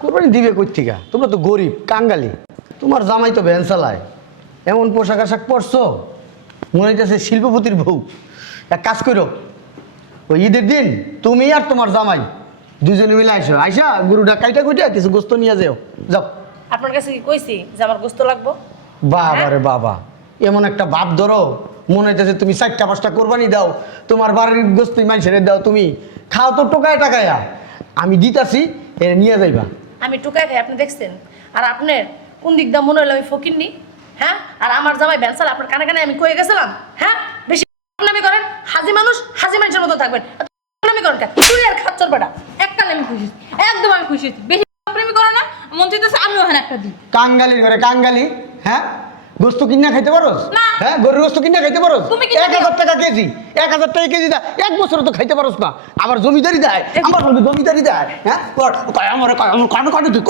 কোরবানি দিবে কই থেকে? তোমরা তো গরিব কাঙ্গালি। তোমার জামাই তো ভ্যান চালায়, এমন পোশাক আশাক পরছো মনে হইতেছে শিল্পপতির বউ। এক কাজ করো, ওই ঈদের দিন তুমি আর তোমার জামাই দুজনে মিলে আইসো, আইসা গরুটা কাইটা কুইটা কিছু গোস্ত নিয়ে যাও। যাও। আপনার কাছে কি কইছি যে আমার গোস্ত লাগবো? বাবা রে বাবা, এমন একটা ভাব ধরো মনে হইতেছে তুমি 4টা 5টা কোরবানি দাও, তোমার বাড়ির গোস্ত মানুষের দাও, তুমি খাও তো টোকায় টাকায়া। আমি দিতাছি, এ নিয়ে যাইবা। আমি টুকাই খাই আপনি দেখছেন? আর আপনার কোন দিক দা মনে হলো আমি ফকিরনি? হ্যাঁ, আর আমার জামাই ব্যানসাল আপনার কানে কানে আমি কয়ে গেছিলাম? হ্যাঁ, বেশি নামি করেন, হাজি মানুষ হাজি মানুষের মতো থাকবেন। নামি করেন কেন? তুই আর খাচ্চর বেটা। একটা আমি খুশি, একদম আমি খুশি। বেশি প্রেমী করো না, মন চাইতেছে আমিও ওখানে একটা দিই। কাঙ্গালির ঘরে কাঙ্গালি। হ্যাঁ, গোস্ত কিনা খাইতে পারোস? না। হ্যাঁ, গরুর গোস্ত কিনা খাইতে পারোস? তুমি কিনা 1000 টাকা কেজি, 1000 টাকা কেজি দা, এক বছর তো খাইতে পারোস না। আবার জমিদারি দেয়, আমার বলবি জমিদারি দেয়। হ্যাঁ, কয় আমার কানে কানে তুই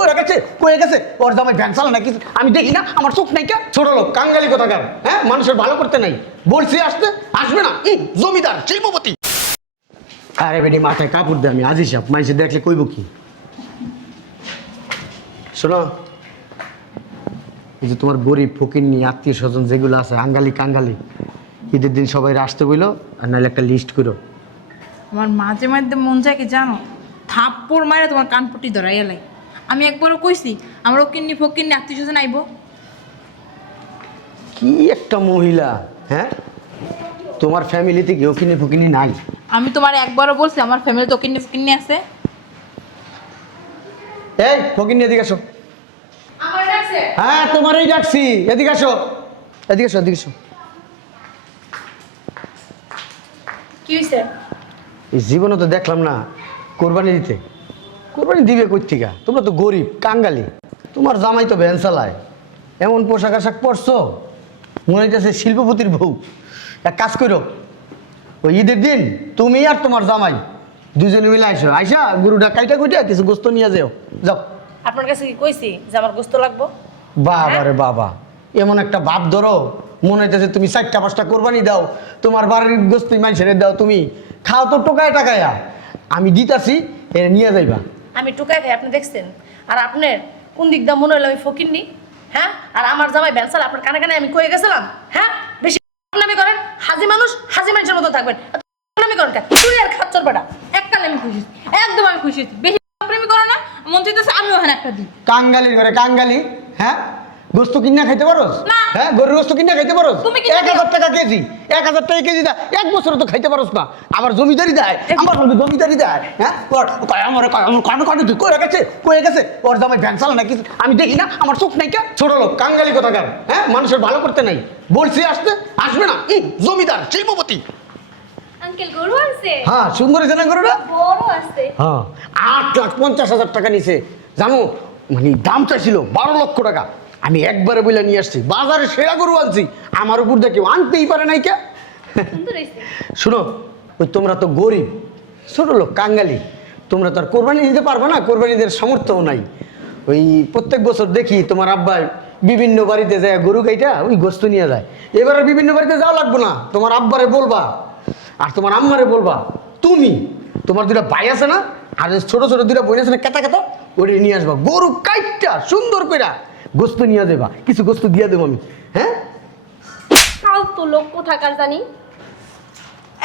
কয়ে গেছে ওর জামাই ভ্যান চালা নাকি? আমি দেখি না, আমার চোখ নাই কে? ছোট লোক কাঙ্গালি কোথাকার। হ্যাঁ, মানুষের ভালো করতে নাই, বলছি আসতে আসবে না। জমিদার শিল্পপতি। আরে বেটি মাথায় কাপড় দে, আমি আজি সাপ মানুষে দেখলে কইব কি? শোনো, এই যে তোমার গরিব ফকিরনি আত্মীয় স্বজন যেগুলো আছে আঙ্গালি কাঙ্গালি, ঈদের দিন সবাই আসতে বইলো, আর নাহলে একটা লিস্ট করো। আমার মাঝে মাঝে মন চায় কি জানো, থাপ্পড় মারে তোমার কানপট্টি ধরাই এলাই। আমি একবারও কইছি আমার কিন্নি ফকিন্নি আত্মীয় স্বজন আইব। কি একটা মহিলা! হ্যাঁ, তোমার ফ্যামিলিতে কেউ কিনে ফকিনি নাই? আমি তোমার একবারও বলছি আমার ফ্যামিলি তো কিন্নি ফকিন্নি আছে। এই ফকিনি এদিকে আসো। আমার ডাকছে? হ্যাঁ, তোমারই ডাকছি, এদিকে আসো, এদিকে আসো, এদিকে আসো। কি হয়েছে? এই জীবনে তো দেখলাম না কোরবানি দিতে। কোরবানি দিবে কই থেকে? তোমরা তো গরিব কাঙ্গালি। তোমার জামাই তো ভ্যান চালায়, এমন পোশাক আশাক পরছো মনে হইতেছে শিল্পপতির বউ। এক কাজ করো, ওই ঈদের দিন তুমি আর তোমার জামাই দুজনে মিলে আইসো, আইসা গরুটা কাইটা কুইটা কিছু গোস্ত নিয়ে যাও। যাও। আপনার কাছে কি কইছি যে আমার গোস্ত লাগবো? বাবা রে বাবা, এমন একটা ভাব ধরো মনে হইতেছে তুমি 4টা 5টা কোরবানি দাও, তোমার বাড়ির গোস্ত মানুষের দাও, তুমি খাও তো টোকায় টাকায়া। আমি দিতাছি, এ নিয়ে যাইবা। আমি টুকাই খাই আপনি দেখছেন? আর আপনার কোন দিক দা মনে হলো আমি ফকিরনি? হ্যাঁ, আর আমার জামাই ব্যানসাল আপনার কানে কানে আমি কয়ে গেছিলাম? হ্যাঁ, বেশি নামি করেন, হাজি মানুষ হাজি মানুষের মতো থাকবেন। নামি করেন কেন? তুই আর খাচ্চর বেটা। একটা আমি খুশি, একদম আমি খুশি। বেশি প্রেমী করো না, মন চাইতেছে আমিও ওখানে একটা দিই। কাঙ্গালির ঘরে কাঙ্গালি। হ্যাঁ, গোস্ত কিনা খাইতে পারোস? না। হ্যাঁ, গরুর গোস্ত কিনা খাইতে পারোস? তুমি কিনা 1000 টাকা কেজি, 1000 টাকা কেজি দা, এক বছর তো খাইতে পারোস না। আবার জমিদারি দেয়, আমার বলবি জমিদারি দেয়। হ্যাঁ, আমার কানে কানে তুই কয়ে গেছে ওর জামাই ভ্যান চালা নাকি? আমি দেখি না, আমার চোখ নাই কে? ছোট লোক কাঙ্গালি কোথাকার। হ্যাঁ, মানুষের ভালো করতে নাই, বলছি আসতে আসবে না। জমিদার শিল্পপতি। আঙ্কেল গরু আছে? হ্যাঁ, সুন্দর হয়েছে না গরুটা? বড় আছে? হ্যাঁ, 8,50,000 টাকা নিছে। জানো, মানে দাম চাইছিল 12 লক্ষ টাকা। আমি একবারে বলে নিয়ে আসছি, বাজারে সেরা গরু আনছি। আমার উপর দিয়ে কেউ আনতেই পারে নাই কে? সুন্দর হয়েছে। শোনো, ওই তোমরা তো গরিব ছোট লোক কাঙ্গালি, তোমরা তো আর কোরবানি দিতে পারবে না, কোরবানিদের সামর্থ্যও নাই। ওই প্রত্যেক বছর দেখি তোমার আব্বাই বিভিন্ন বাড়িতে যায় গরু গাইটা ওই গোস্ত নিয়ে যায়। এবার আর বিভিন্ন বাড়িতে যাওয়া লাগবে না, তোমার আব্বারে বলবা আর তোমার আম্মারে বলবা, তুমি তোমার 2টা ভাই আছে না, আর ছোট ছোট 2টা বোন আছে না, কেতা কেতা, ওটা নিয়ে আসবা। গরু কাইটটা সুন্দর কইরা গোস্ত নিয়ে দেবা, কিছু গোস্ত দিয়ে দেবো আমি। হ্যাঁ, ফালতু লোক কোথাকার জানি।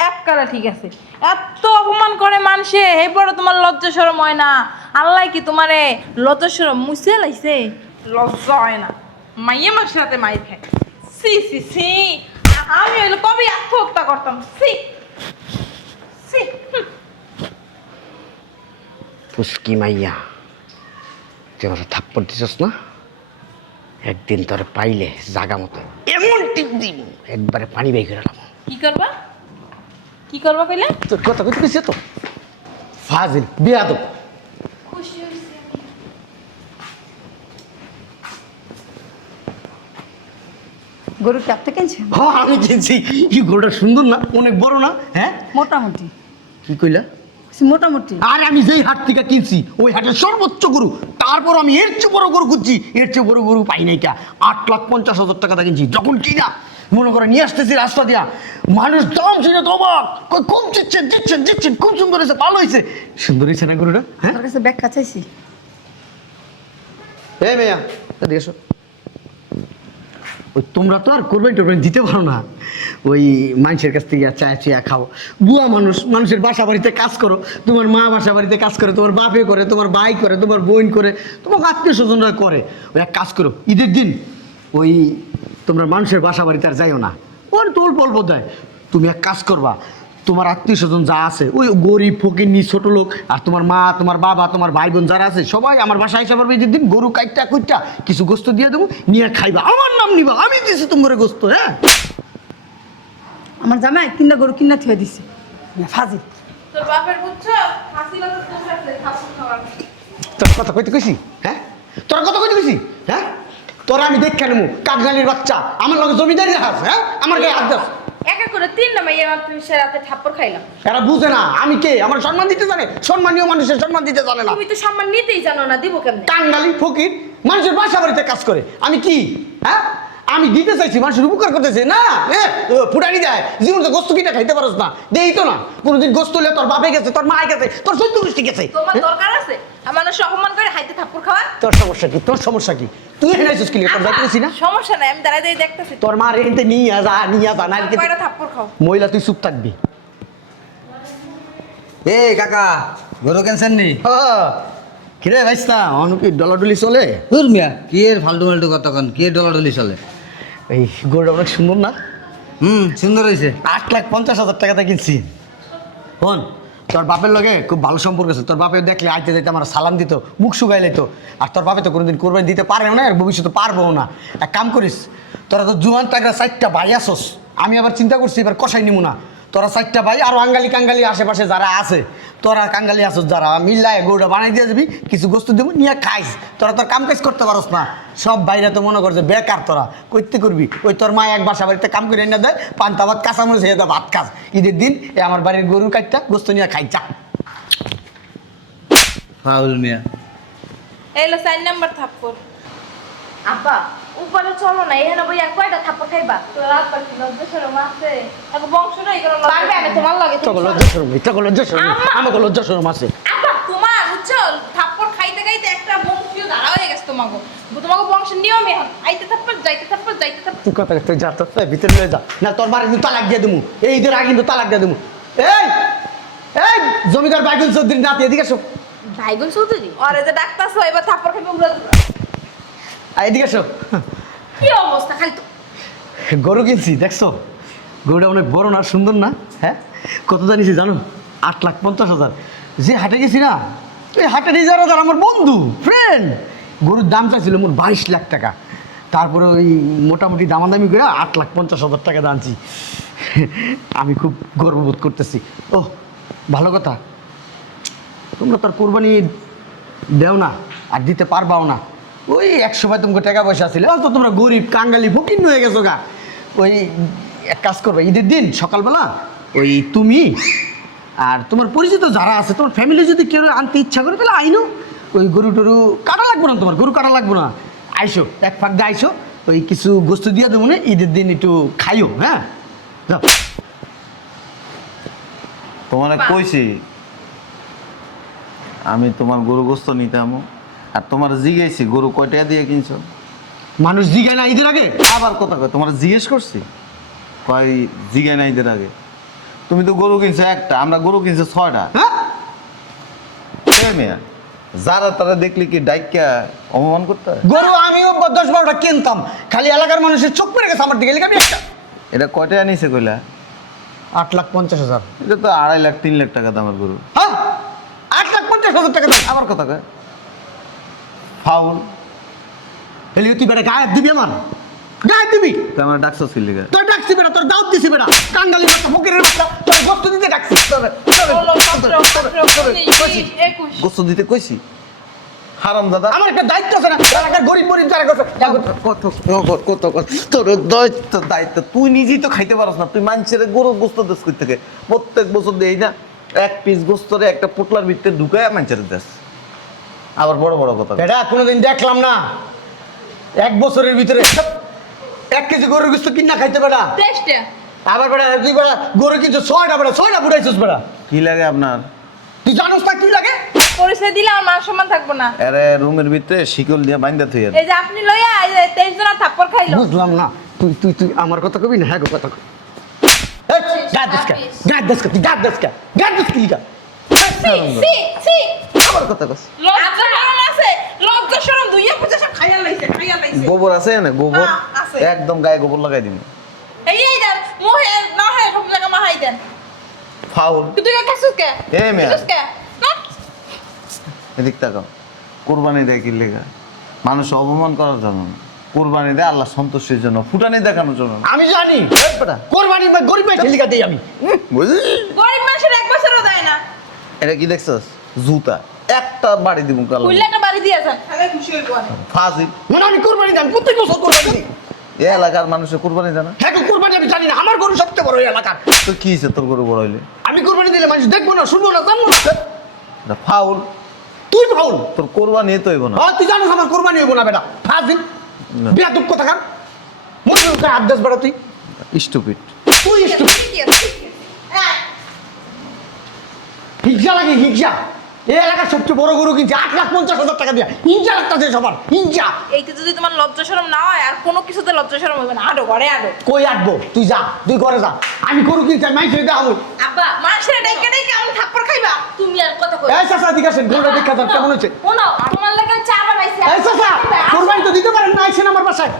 এক কালা ঠিক আছে, এত অপমান করে মানুষে, এই পরে তোমার লজ্জা শরম হয় না? আল্লাহ কি তোমারে লজ্জা শরম মুছে লাইছে? লজ্জা হয় না? মাইয়ে মার সাথে মাই খায়। সি সি সি, আমি হইলে কবে আত্মহত্যা করতাম। C C. পুষ্কি মাইয়া, তুই আমার থাপ্পড় দিছস না, একদিন তোর পাইলে জাগা মতো এমন টিপ দিন একবারে পানি বাই করে এলাম। কি করবা? কি করবা কইলে? তোর কথা কইতে কইছে তো ফাজিল বিয়াদব। খুশি হয়েছে। গরু চারটে কিনছেন? হ্যাঁ, আমি কিনছি। কি গরুটা সুন্দর না, অনেক বড় না? হ্যাঁ, মোটামুটি। কি কইলা? মোটামুটি। আর আমি যেই হাট থেকে কিনছি ওই হাটের সর্বোচ্চ গরু, তারপর আমি এর চেয়ে বড় গরু খুঁজছি, এর চেয়ে বড় গরু পাই নাই কা। 8,50,000 টাকা দিয়ে কিনছি। যখন কিনা মনে করে নিয়ে আসতেছি রাস্তা দিয়া, মানুষ দাম ছিল তো অবাক, কম দিচ্ছেন, খুব সুন্দর হয়েছে, ভালো হয়েছে। সুন্দর হয়েছে না গরুটা? হ্যাঁ, তোর কাছে ব্যাখ্যা চাইছি। এই মেয়া এদিকে এসো। ওই তোমরা তো আর কোরবানি টোরবানি দিতে পারো না, ওই মানুষের কাছ থেকে চায়া চেয়া খাও। বুয়া মানুষ, মানুষের বাসা বাড়িতে কাজ করো, তোমার মা বাসা বাড়িতে কাজ করে, তোমার বাপে করে, তোমার ভাই করে, তোমার বোন করে, তোমার আত্মীয় স্বজনরা করে। ওই এক কাজ করো, ঈদের দিন ওই তোমরা মানুষের বাসা বাড়িতে আর যাইও না, ওর তো অল্প অল্প দেয়। তুমি এক কাজ করবা, তোমার আত্মীয় স্বজন যা আছে, ওই গরিব ফকিরনি ছোট লোক, আর তোমার মা, তোমার বাবা, তোমার ভাই বোন যারা আছে, সবাই আমার বাসায় এসে পারবে। ঈদের দিন গরু কাইটটা কুইটটা কিছু গোস্ত দিয়ে দেবো, নিয়ে খাইবা, আমার নাম নিবা, আমি দিছি তোমার গোস্ত। হ্যাঁ, আমার জামাই 3টা গরু কিনা থুয়ে দিছে ফাজিল। তোর বাপের বুঝছো হাসি কথা বসে আছে খাবার খাওয়ার। তোর কথা কইতে কইছি? হ্যাঁ, তোর কথা কইতে কইছি? হ্যাঁ, তোরা আমি দেখে নেবো কাকজানির বাচ্চা, আমার লগে জমিদারি হাস। হ্যাঁ, আমার গায়ে হাত দাস। একা করে 3 মাইয়া মাত্র রাতে থাপ্পড় খাইলাম। এরা বুঝে না আমি কে, আমার সম্মান দিতে জানে, সম্মানীয় মানুষের সম্মান দিতে জানে না। তুমি তো সম্মান নিতেই জানো না, দিব কেমনে? কাঙ্গালি ফকির, মানুষের বাসা বাড়িতে কাজ করে, আমি কি? হ্যাঁ, আমি দিতে চাইছি, মানুষের উপকার করতেছে না। ফুটানি দেয়, জীবন তো গোস্ত কিনা খাইতে পারস না, দেই তো না। কোনোদিন গোস্ত হলে তোর বাপে গেছে, তোর মা গেছে, তোর চৈত্য গোষ্ঠী গেছে। তোমার দরকার আছে আমার অপমান করে হাইতে থাপ্পড় খাওয়া? তোর সমস্যা কি? তোর সমস্যা কি? তুই এখানে আইছিস কি? তোর যাইতেছি না, সমস্যা নাই, আমি দাঁড়াই দাঁড়িয়ে দেখতেছি। তোর মা রেখে নিয়ে যা, নিয়ে যা না। কয়টা থাপ্পড় খাও? মহিলা তুই চুপ থাকবি। এই কাকা গরু কেনছেন নি? কিরে ভাইস্তা, অনুকি ডলাডলি চলে? হুর মিয়া কি এর ফালতু ফালতু কতক্ষণ কি এর ডলাডলি চলে? এই গরুটা অনেক সুন্দর না? সুন্দর হয়েছে। 8,50,000 টাকাতে কিনছি। হন, তোর বাপের লগে খুব ভালো সম্পর্ক আছে। তোর বাপে দেখলে আইতে যাইতে আমার সালাম দিত, মুখ শুকাই লাইত। আর তোর বাপে তো কোনোদিন কোরবানি দিতে পারে না, আর ভবিষ্যতে পারবো না। এক কাম করিস, তোরা তো জুয়ান টাকা 4টা ভাই আসস। আমি আবার চিন্তা করছি এবার কষাই নিমু না। তোরা 4টা ভাই আর আঙ্গালি কাঙ্গালি আশেপাশে যারা আছে, তোরা কাঙ্গালি আসস যারা, মিল্লায় গরুটা বানাই দিয়ে যাবি, কিছু গোস্ত দেবো, নিয়ে খাইস। তোরা তোর কাম কাজ করতে পারস না, সব বাইরে তো মনে করছে বেকার। তোরা করতে করবি, ওই তোর মা এক বাসা বাড়িতে কাম করে এনে দেয়, পান্তা ভাত কাঁচামরিচ হয়ে দেয়, ভাত খাস। ঈদের দিন এ আমার বাড়ির গরুর কাটটা গোস্ত নিয়ে খাই, চা। ফাউল মিয়া। এইলো 4 নাম্বার থাপ্পড়। আব্বা উপরে চলো না, এখানে বইয়া কয়টা থাপ্পড় খাইবা? তোর আব্বার কি লজ্জা শরম আছে? এক বংশ নাই কোনো পারবে আমি তোমার লগে? তোকে লজ্জা শরম, তোকে লজ্জা শরম, আমাকে লজ্জা শরম আছে। আব্বা তোমার বুঝছো থাপ্পড় খাইতে খাইতে একটা বংশীয় ধারা হয়ে গেছে তোমাকে। তোমাকে বংশের নিয়ম এখন আইতে থাপ্পড় যাইতে থাপ্পড় যাইতে থাপ্পড়। তুই কথা তুই যা, তোর ভিতরে লয়ে যা, না তোর বাড়ি কিন্তু তালাক দিয়ে দেবো। এই ঈদের আগে কিন্তু তালাক দিয়ে দেবো। এই এই জমিদার বাইগুল চৌধুরী নাতি, এদিকে এসো। ভাইগুন চৌধুরী আরে যে ডাক্তারছো এবার থাপ্পড় খাইবে উড়া। এদিকে এসো। কি অবস্থা খালি তো। গরু কিনছি, দেখছো গরুটা অনেক বড় না, সুন্দর না? হ্যাঁ, কত জানিস জানো? 8,50,000। যে হাটে গেছি না, এই হাটের যারা আমার বন্ধু ফ্রেন্ড, গরুর দাম চাইছিল মোট 22 লাখ টাকা। তারপরে ওই মোটামুটি দামাদামি করে 8,50,000 টাকা দাঁড়ছি। আমি খুব গর্ববোধ করতেছি। ও ভালো কথা, তোমরা তার কোরবানি দেও না আর দিতে পারবাও না। ওই এক সময় তোমাকে টাকা পয়সা ছিল, তো তোমরা গরিব কাঙ্গালি ফকির হয়ে গেছো গা। ওই এক কাজ করবে, ঈদের দিন সকালবেলা ওই তুমি আর তোমার পরিচিত যারা আছে, তোমার ফ্যামিলি যদি কেউ আনতে ইচ্ছা করে তাহলে আইনো। ওই গরু টরু কাটা লাগবো না, তোমার গরু কাটা লাগবো না। আইসো, এক ফাঁক দিয়ে আইসো, ওই কিছু গোস্ত দিয়ে দেবো না, ঈদের দিন একটু খাইও। হ্যাঁ, যাও। তোমার কইছি আমি তোমার গরু গোস্ত নিতাম, আর তোমার জিজ্ঞেসি গরু কয়টা দিয়ে কিনছো? মানুষ জিগায় না ঈদের আগে? আবার কথা কয়, তোমার জিজ্ঞেস করছি কয় জিগায় না ঈদের আগে? তুমি তো গরু কিনছো একটা, আমরা গরু কিনছো 6টা। হ্যাঁ, মেয়া যারা তারা দেখলি কি ডাইকা অপমান করতে হয়? গরু আমিও 10-12টা কিনতাম, খালি এলাকার মানুষের চোখ পড়ে গেছে আমার দিকে। আমি একটা এটা কয়টা আনিছে কইলা? 8,50,000। এটা তো 2.5 লাখ 3 লাখ টাকা দামের গরু। হ্যাঁ, 8,50,000 টাকা দাম। আবার কথা কয় ফাউল। এলি তুই বেটা গায়ে দিবি, আমার গায়ে দিবি। তো আমার ডাকছো ছিল লিগা? তোর ডাকছি বেটা, তোর দাওয়াত দিছি বেটা, কাঙ্গালি বাচ্চা ফকিরের বাচ্চা, তোর গোস্ত দিতে ডাকছি। গোস্ত দিতে কইছি? হারাম দাদা, আমার একটা দায়িত্ব আছে না, এলাকার গরিব গরিব যারা গেছে। তোর দায়িত্ব দায়িত্ব তুই নিজেই তো খাইতে পারস না। তুই মানুষের গরু গোস্ত দেশ কই থেকে? প্রত্যেক বছর দেই না, এক পিস গোস্তরে একটা পোটলার ভিতরে ঢুকায় মানুষের দেশ। আবার বড় বড় কথা। বেটা কোনোদিন দেখলাম না 1 বছরের ভিতরে 1 কেজি গরুর গোস্ত কিনা খাইতে বেটা। টেস্টে আবার বেটা তুই বেটা গরু কিনছো 6টা, বেটা 6টা ফুটাইছিস বেটা। কি লাগে আপনার? তুই জানোস না কি লাগে? পরিচয় দিলে আমার মান সম্মান থাকবো না। আরে রুমের ভিতরে শিকল দিয়ে বাইন্দা থুই এই যে আপনি লইয়া এই যে 23 জন থাপ্পড় খাইলো। বুঝলাম না, তুই তুই তুই আমার কথা কবি না? হ্যাঁ গো কথা কবি। গাদ দেশকা, গাদ দেশকা, তুই গাদ দেশকা, গাদ দেশকা লিগা। সি আমার কথা কস। লজ্জা শরম আছে, লজ্জা শরম দুইয়া পচা সব খাইয়া লাইছে। গোবর আছে না গোবর? হ্যাঁ, আছে। একদম গায়ে গোবর লাগাই দিন। এই দেন মোহে না হয় সব জায়গা মাহাই দেন। ফাউল। তুই কাছুস কে? এ মেয়া। কাছুস কে? না এদিক তাকাও। কোরবানি দেয় কি লেগা? মানুষ অপমান করার জন্য না। কোরবানি দেয় আল্লাহ সন্তুষ্টির জন্য, ফুটানি দেখানোর জন্য না। আমি জানি কোরবানি গরিব ভাই লিগা দেই আমি। বুঝলি? গরিব মানুষের এক বছরও দেয় না। এটা কি দেখছস? জুতা একটা বাড়ি দিব কাল। কইলা একটা বাড়ি দিয়েছেন। তাহলে খুশি হইব না। ফাজিল। মানে আমি কোরবানি দেন প্রত্যেক বছর কোরবানি দিই। এই এলাকার মানুষের কোরবানি দেয় না? হ্যাঁ গো, কোরবানি আমি জানি না, আমার গরু সবচেয়ে বড় এই এলাকার। তো কি হয়েছে তোর গরু বড় হইলে? আমি কোরবানি দিলে মানুষ দেখবো না, শুনবো না, জানবো না। এটা ফাউল। তুই ভাউল। তোর কোরবানি তো হইব না। তুই জানোস আমার কোরবানি হইব না বেটা, ফাজিল বেয়াদব কোথাকার। মজুর আদেশ বেড়া তুই, স্টুপিড। তুই stupid। কি আছে? হ্যাঁ হিংসা লাগে হিংসা। এই এলাকার সবচেয়ে বড় গরু কিনছে 8,50,000 টাকা দিয়া। হিংসা লাগতেছে সবার, হিংসা। এইটা যদি তোমার লজ্জা শরম না হয় আর কোনো কিছুতে লজ্জা শরম হবে না। আডো ঘরে আডো। কই আটবো? তুই যা, তুই ঘরে যা। আমি গরু কিনছি, আমি মাইছে দেখাবো। আব্বা মানুষের ডেকে ডেকে আমি থাপ্পড় খাইবা। তুমি আর কথা কই এই চাচা দিকে আসেন, গরুটা দেখা যান কেমন হচ্ছে। শোনো তোমার লাগে চা বানাইছে এই চাচা কোরবানি তো দিতে পারেন না, আইসেন আমার বাসায়।